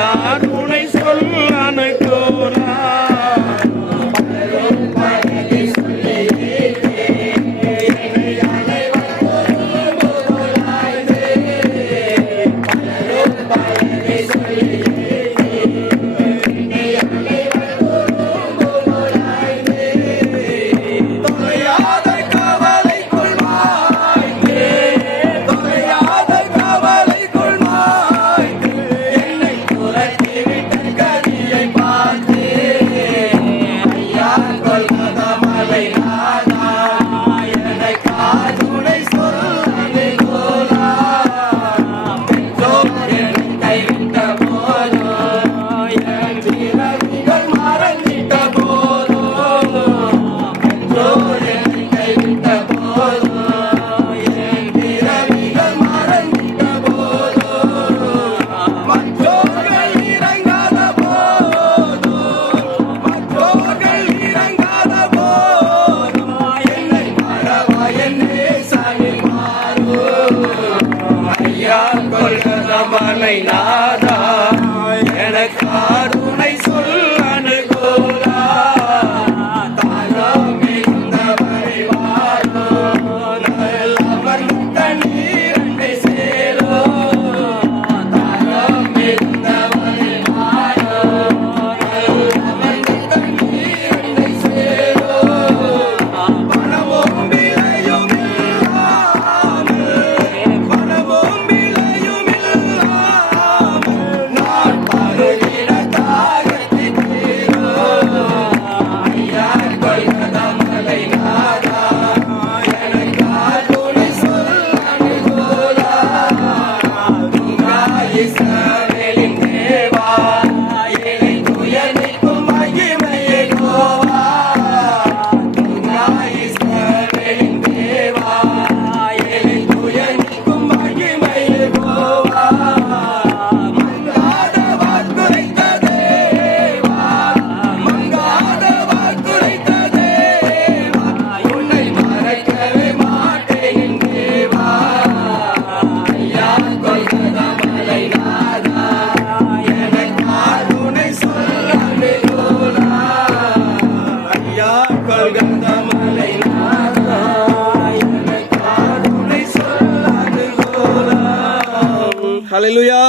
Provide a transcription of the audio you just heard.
எனக்கார் ஐயா கொள்கத நாதா. எனக்கு துணை சொல் Yes, ஹலெலுயா